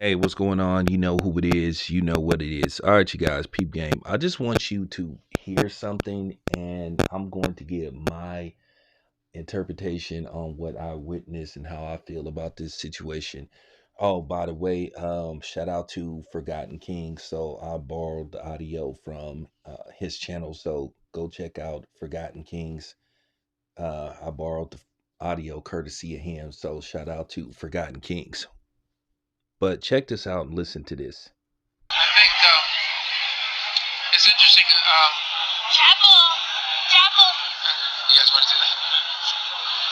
Hey, what's going on? You know who it is. You know what it is. All right, you guys, peep game. I just want you to hear something, and I'm going to give my interpretation on what I witnessed and how I feel about this situation. Oh, by the way, shout out to Forgotten King. So I borrowed the audio from his channel. So go check out Forgotten Kings. I borrowed the audio courtesy of him. So shout out to Forgotten Kings. But check this out and listen to this. I think it's interesting. Chapel, chapel. You guys want to do that?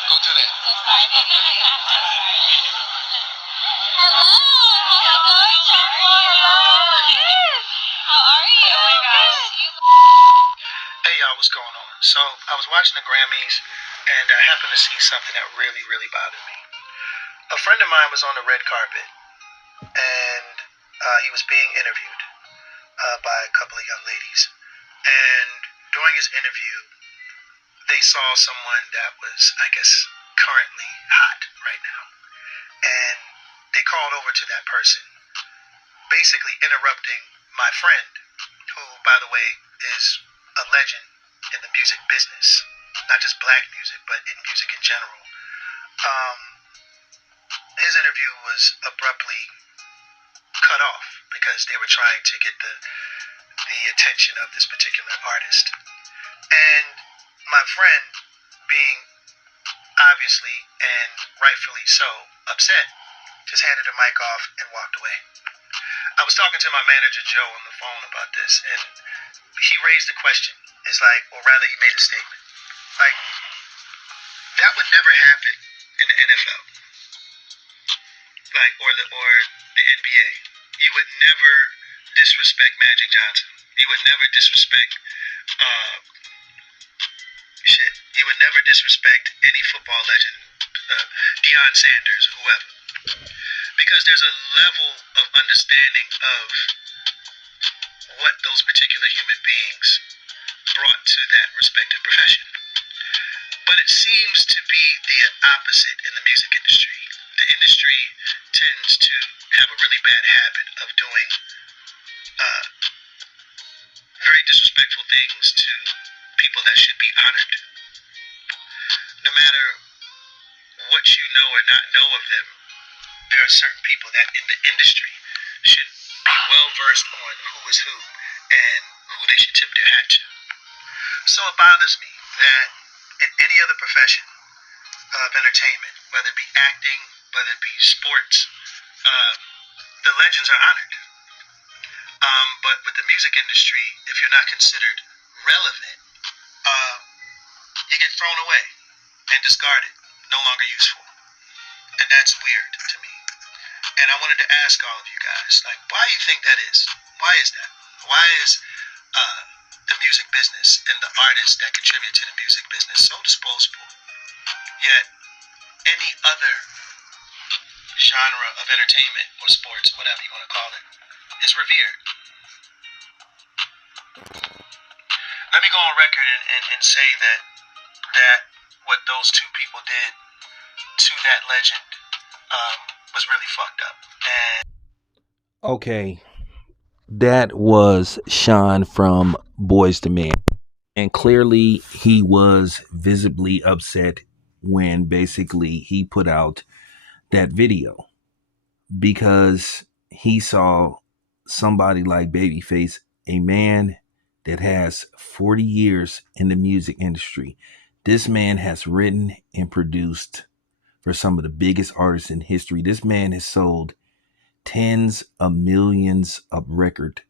Go do that. Hello, chapel. How are you? Oh my gosh. Hey y'all, what's going on? So I was watching the Grammys, and I happened to see something that really, really bothered me. A friend of mine was on the red carpet, and he was being interviewed by a couple of young ladies. And during his interview, they saw someone that was, I guess, currently hot right now. And they called over to that person, basically interrupting my friend, who, by the way, is a legend in the music business. Not just black music, but in music in general. His interview was abruptly cut off because they were trying to get the attention of this particular artist. And my friend, being obviously and rightfully so upset, just handed the mic off and walked away. I was talking to my manager Joe on the phone about this, and he raised a question. It's like, well, rather he made a statement. Like, that would never happen in the NFL, like, or the NBA. You would never disrespect Magic Johnson. You would never disrespect You would never disrespect any football legend, Deion Sanders or whoever, because there's a level of understanding of what those particular human beings brought to that respective profession. But it seems to be the opposite in the music industry. The industry tends to have a really bad habit of doing very disrespectful things to people that should be honored. No matter what you know or not know of them, there are certain people that in the industry should be well versed on who is who and who they should tip their hat to. So it bothers me that in any other profession of entertainment, whether it be acting, whether it be sports, the legends are honored. But with the music industry, if you're not considered relevant, you get thrown away and discarded, no longer useful. And that's weird to me. And I wanted to ask all of you guys, like, why do you think that is? Why is that? Why is the music business and the artists that contribute to the music business so disposable? Yet any other genre of entertainment or sports, whatever you want to call it, is revered. Let me go on record and say that what those two people did to that legend was really fucked up. And Okay, that was Sean from Boys to Men. And clearly he was visibly upset when basically he put out that video because he saw somebody like Babyface, a man that has 40 years in the music industry. This man has written and produced for some of the biggest artists in history. This man has sold tens of millions of records.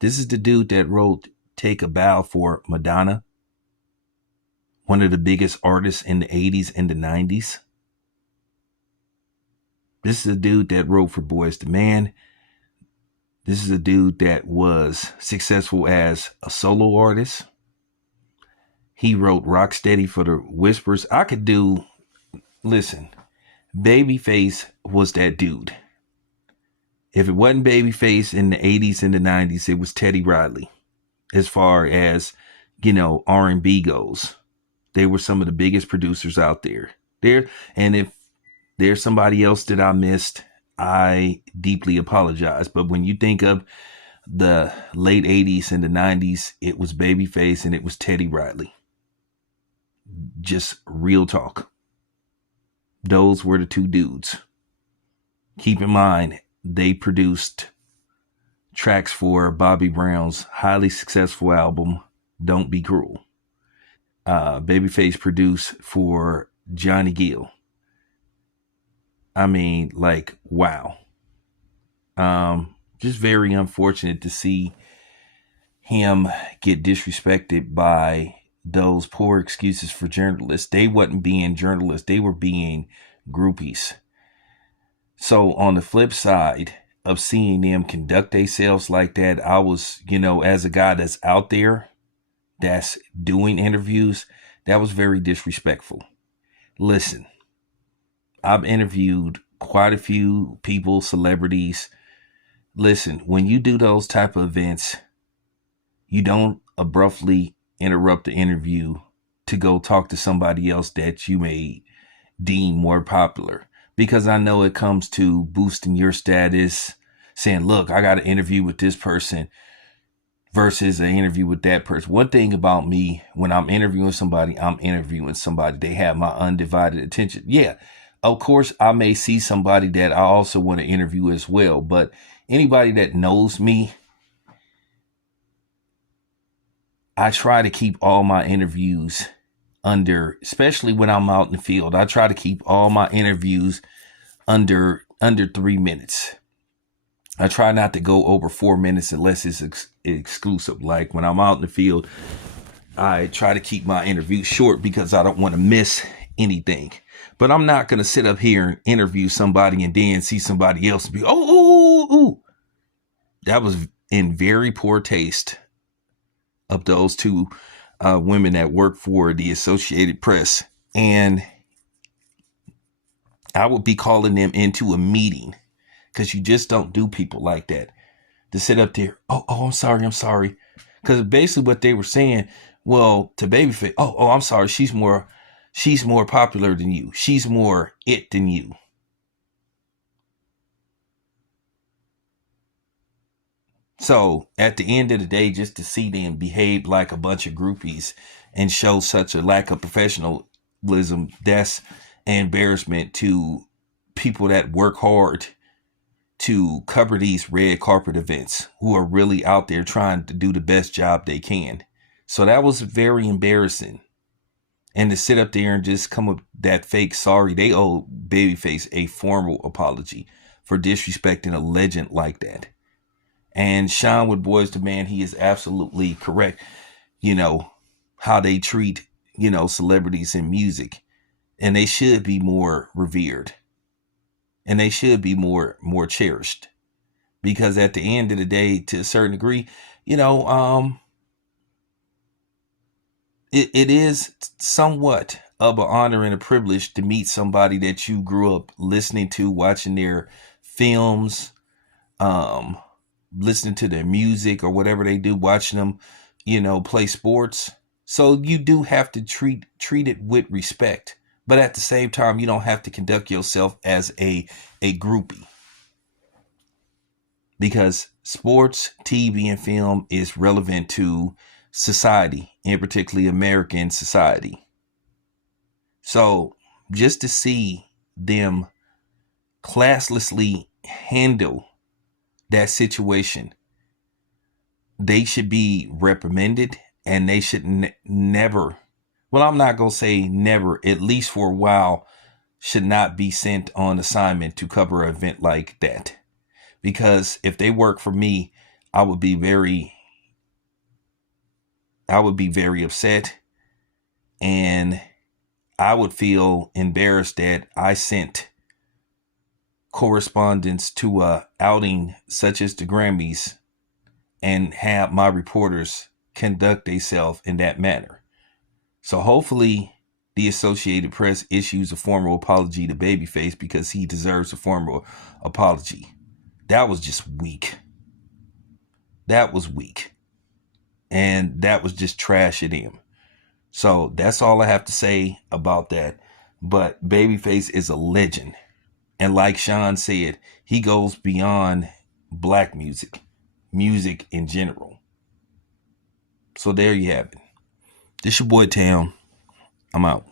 This is the dude that wrote Take a Bow for Madonna, one of the biggest artists in the 80s and the 90s. This is a dude that wrote for Boys to Men. This is a dude that was successful as a solo artist. He wrote Rocksteady for the Whispers. Listen, Babyface was that dude. If it wasn't Babyface in the 80s and the 90s, it was Teddy Riley. As far as, R&B goes, they were some of the biggest producers out there. And if there's somebody else that I missed, I deeply apologize. But when you think of the late 80s and the 90s, it was Babyface and it was Teddy Riley. Just real talk. Those were the two dudes. Keep in mind, they produced tracks for Bobby Brown's highly successful album, Don't Be Cruel. Babyface produced for Johnny Gill. I mean, like, wow. Just very unfortunate to see him get disrespected by those poor excuses for journalists. They wasn't being journalists, they were being groupies. So on the flip side of seeing them conduct themselves like that, I was, as a guy that's out there, that's doing interviews, that was very disrespectful. Listen, I've interviewed quite a few people, celebrities. Listen, when you do those type of events, you don't abruptly interrupt the interview to go talk to somebody else that you may deem more popular. Because I know it comes to boosting your status, saying, look, I got an interview with this person versus an interview with that person. One thing about me, when I'm interviewing somebody, They have my undivided attention. Yeah, of course, I may see somebody that I also want to interview as well. But anybody that knows me, I try to keep all my interviews especially when I'm out in the field, I try to keep all my interviews under 3 minutes. I try not to go over 4 minutes unless it's exclusive. Like when I'm out in the field, I try to keep my interviews short because I don't want to miss anything. But I'm not going to sit up here and interview somebody and then see somebody else and be, oh. That was in very poor taste of those two women that work for the Associated Press. And I would be calling them into a meeting, because you just don't do people like that to sit up there. Oh, I'm sorry. Because basically what they were saying, well, to Babyface, I'm sorry. She's more popular than you. She's more it than you. So at the end of the day, just to see them behave like a bunch of groupies and show such a lack of professionalism, that's an embarrassment to people that work hard to cover these red carpet events, who are really out there trying to do the best job they can. So that was very embarrassing. And to sit up there and just come up with that fake sorry, they owe Babyface a formal apology for disrespecting a legend like that. And Sean with Boys to Man, he is absolutely correct. How they treat, celebrities in music. And they should be more revered. And they should be more cherished. Because at the end of the day, to a certain degree, it is somewhat of an honor and a privilege to meet somebody that you grew up listening to, watching their films, listening to their music or whatever they do, watching them, play sports. So you do have to treat it with respect. But at the same time, you don't have to conduct yourself as a groupie. Because sports, TV, and film is relevant to society, and particularly American society. So just to see them classlessly handle that situation, they should be reprimanded, and they should never, well, I'm not going to say never, at least for a while, should not be sent on assignment to cover an event like that. Because if they work for me, I would be very upset, and I would feel embarrassed that I sent correspondence to a outing such as the Grammys and have my reporters conduct themselves in that manner. So hopefully the Associated Press issues a formal apology to Babyface, because he deserves a formal apology. That was just weak. That was weak. And that was just trash at him. So that's all I have to say about that. But Babyface is a legend. And like Sean said, he goes beyond black music, music in general. So there you have it. This your boy Tam. I'm out.